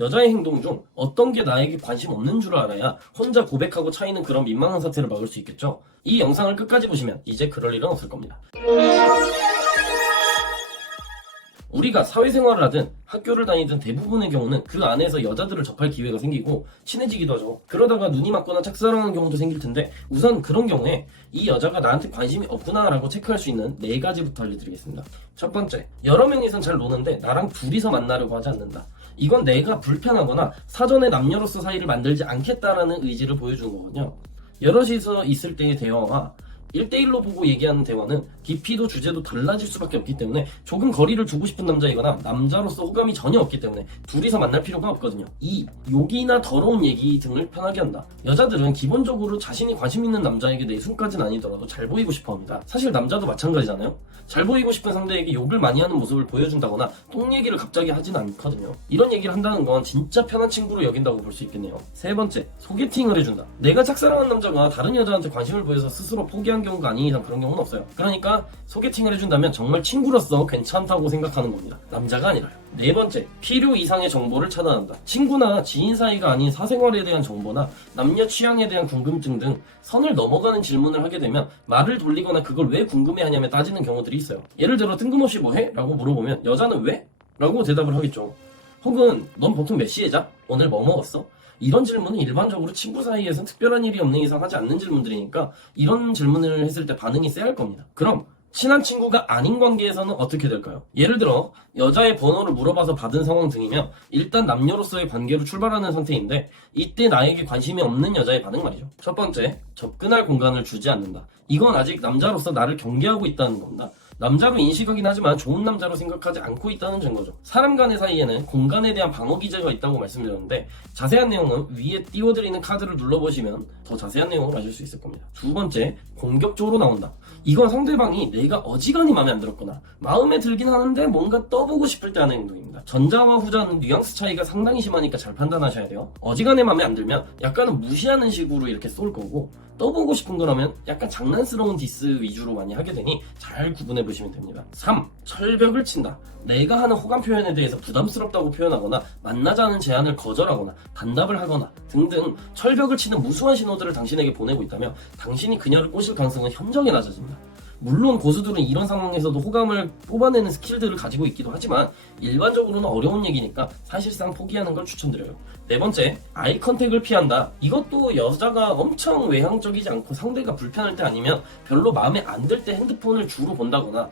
여자의 행동 중 어떤 게 나에게 관심 없는 줄 알아야 혼자 고백하고 차이는 그런 민망한 사태를 막을 수 있겠죠. 이 영상을 끝까지 보시면 이제 그럴 일은 없을 겁니다. 우리가 사회생활을 하든 학교를 다니든 대부분의 경우는 그 안에서 여자들을 접할 기회가 생기고 친해지기도 하죠. 그러다가 눈이 맞거나 짝사랑하는 경우도 생길 텐데 우선 그런 경우에 이 여자가 나한테 관심이 없구나 라고 체크할 수 있는 4가지부터 알려드리겠습니다. 첫 번째, 여러 명이선 잘 노는데 나랑 둘이서 만나려고 하지 않는다. 이건 내가 불편하거나 사전에 남녀로서 사이를 만들지 않겠다라는 의지를 보여주는 거거든요. 여럿이서 있을 때의 대화와 1대1로 보고 얘기하는 대화는 깊이도 주제도 달라질 수밖에 없기 때문에 조금 거리를 두고 싶은 남자이거나 남자로서 호감이 전혀 없기 때문에 둘이서 만날 필요가 없거든요. 2. 욕이나 더러운 얘기 등을 편하게 한다. 여자들은 기본적으로 자신이 관심 있는 남자에게 내숭까지는 아니더라도 잘 보이고 싶어 합니다. 사실 남자도 마찬가지잖아요. 잘 보이고 싶은 상대에게 욕을 많이 하는 모습을 보여준다거나 똥 얘기를 갑자기 하진 않거든요. 이런 얘기를 한다는 건 진짜 편한 친구로 여긴다고 볼 수 있겠네요. 세 번째, 소개팅을 해준다. 내가 짝사랑한 남자가 다른 여자한테 관심을 보여서 스스로 포기한 경우가 아닌 이상 그런 경우는 없어요. 그러니까 소개팅을 해준다면 정말 친구로서 괜찮다고 생각하는 겁니다. 남자가 아니라요. 네 번째, 필요 이상의 정보를 차단한다. 친구나 지인 사이가 아닌 사생활에 대한 정보나 남녀 취향에 대한 궁금증 등 선을 넘어가는 질문을 하게 되면 말을 돌리거나 그걸 왜 궁금해하냐며 따지는 경우들이 있어요. 예를 들어 뜬금없이 뭐 해? 라고 물어보면 여자는 왜? 라고 대답을 하겠죠. 혹은 넌 보통 몇 시에 자? 오늘 뭐 먹었어? 이런 질문은 일반적으로 친구 사이에서 특별한 일이 없는 이상 하지 않는 질문들이니까 이런 질문을 했을 때 반응이 쎄할 겁니다. 그럼 친한 친구가 아닌 관계에서는 어떻게 될까요? 예를 들어 여자의 번호를 물어봐서 받은 상황 등이면 일단 남녀로서의 관계로 출발하는 상태인데 이때 나에게 관심이 없는 여자의 반응 말이죠. 첫 번째, 접근할 공간을 주지 않는다. 이건 아직 남자로서 나를 경계하고 있다는 겁니다. 남자로 인식하긴 하지만 좋은 남자로 생각하지 않고 있다는 증거죠. 사람 간의 사이에는 공간에 대한 방어 기제가 있다고 말씀드렸는데 자세한 내용은 위에 띄워드리는 카드를 눌러보시면 더 자세한 내용을 아실 수 있을 겁니다. 두 번째, 공격적으로 나온다. 이건 상대방이 내가 어지간히 마음에 안 들었거나 마음에 들긴 하는데 뭔가 떠보고 싶을 때 하는 행동입니다. 전자와 후자는 뉘앙스 차이가 상당히 심하니까 잘 판단하셔야 돼요. 어지간히 마음에 안 들면 약간은 무시하는 식으로 이렇게 쏠 거고 떠보고 싶은 거라면 약간 장난스러운 디스 위주로 많이 하게 되니 잘 구분해 보시면 됩니다. 3. 철벽을 친다. 내가 하는 호감 표현에 대해서 부담스럽다고 표현하거나 만나자는 제안을 거절하거나 단답을 하거나 등등 철벽을 치는 무수한 신호들을 당신에게 보내고 있다면 당신이 그녀를 꼬실 가능성은 현저하게 낮아집니다. 물론 고수들은 이런 상황에서도 호감을 뽑아내는 스킬들을 가지고 있기도 하지만 일반적으로는 어려운 얘기니까 사실상 포기하는 걸 추천드려요. 네 번째, 아이 컨택을 피한다. 이것도 여자가 엄청 외향적이지 않고 상대가 불편할 때 아니면 별로 마음에 안 들 때 핸드폰을 주로 본다거나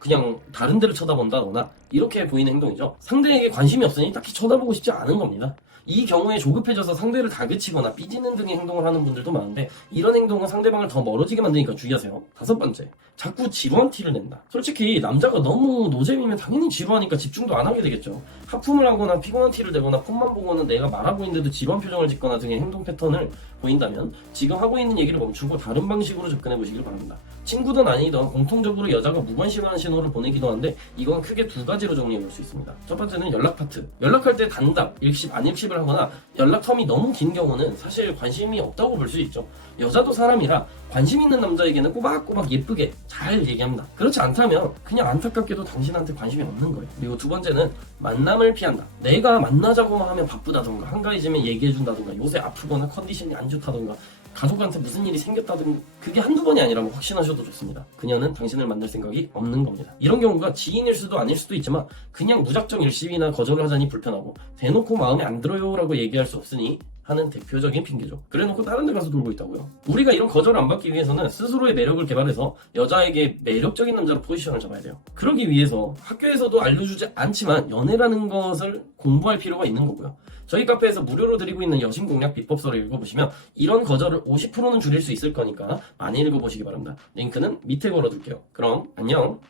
그냥 다른 데를 쳐다본다거나 이렇게 보이는 행동이죠. 상대에게 관심이 없으니 딱히 쳐다보고 싶지 않은 겁니다. 이 경우에 조급해져서 상대를 다그치거나 삐지는 등의 행동을 하는 분들도 많은데 이런 행동은 상대방을 더 멀어지게 만드니까 주의하세요. 다섯 번째, 자꾸 지루한 티를 낸다. 솔직히 남자가 너무 노잼이면 당연히 지루하니까 집중도 안 하게 되겠죠. 하품을 하거나 피곤한 티를 내거나 폰만 보고는 내가 말하고 있는데도 지루한 표정을 짓거나 등의 행동 패턴을 보인다면 지금 하고 있는 얘기를 멈추고 다른 방식으로 접근해 보시길 바랍니다. 친구든 아니든 공통적으로 여자가 무관심한 신호를 보내기도 하는데 이건 크게 2가지로 정리해 볼 수 있습니다. 첫 번째는 연락 파트. 연락할 때 단답, 일십, 안일십을 하거나 연락 텀이 너무 긴 경우는 사실 관심이 없다고 볼 수 있죠. 여자도 사람이라 관심 있는 남자에게는 꼬박꼬박 예쁘게 잘 얘기합니다. 그렇지 않다면 그냥 안타깝게도 당신한테 관심이 없는 거예요. 그리고 두 번째는 만남을 피한다. 내가 만나자고만 하면 바쁘다던가 한가해지면 얘기해준다던가 요새 아프거나 컨디션이 안 좋다던가 가족한테 무슨 일이 생겼다든 그게 한두 번이 아니라고 확신하셔도 좋습니다. 그녀는 당신을 만날 생각이 없는 겁니다. 이런 경우가 지인일 수도 아닐 수도 있지만 그냥 무작정 일시비나 거절을 하자니 불편하고 대놓고 마음에 안 들어요 라고 얘기할 수 없으니 하는 대표적인 핑계죠. 그래놓고 다른 데 가서 놀고 있다고요. 우리가 이런 거절을 안 받기 위해서는 스스로의 매력을 개발해서 여자에게 매력적인 남자로 포지션을 잡아야 돼요. 그러기 위해서 학교에서도 알려주지 않지만 연애라는 것을 공부할 필요가 있는 거고요. 저희 카페에서 무료로 드리고 있는 여신 공략 비법서를 읽어보시면 이런 거절을 50%는 줄일 수 있을 거니까 많이 읽어보시기 바랍니다. 링크는 밑에 걸어둘게요. 그럼 안녕.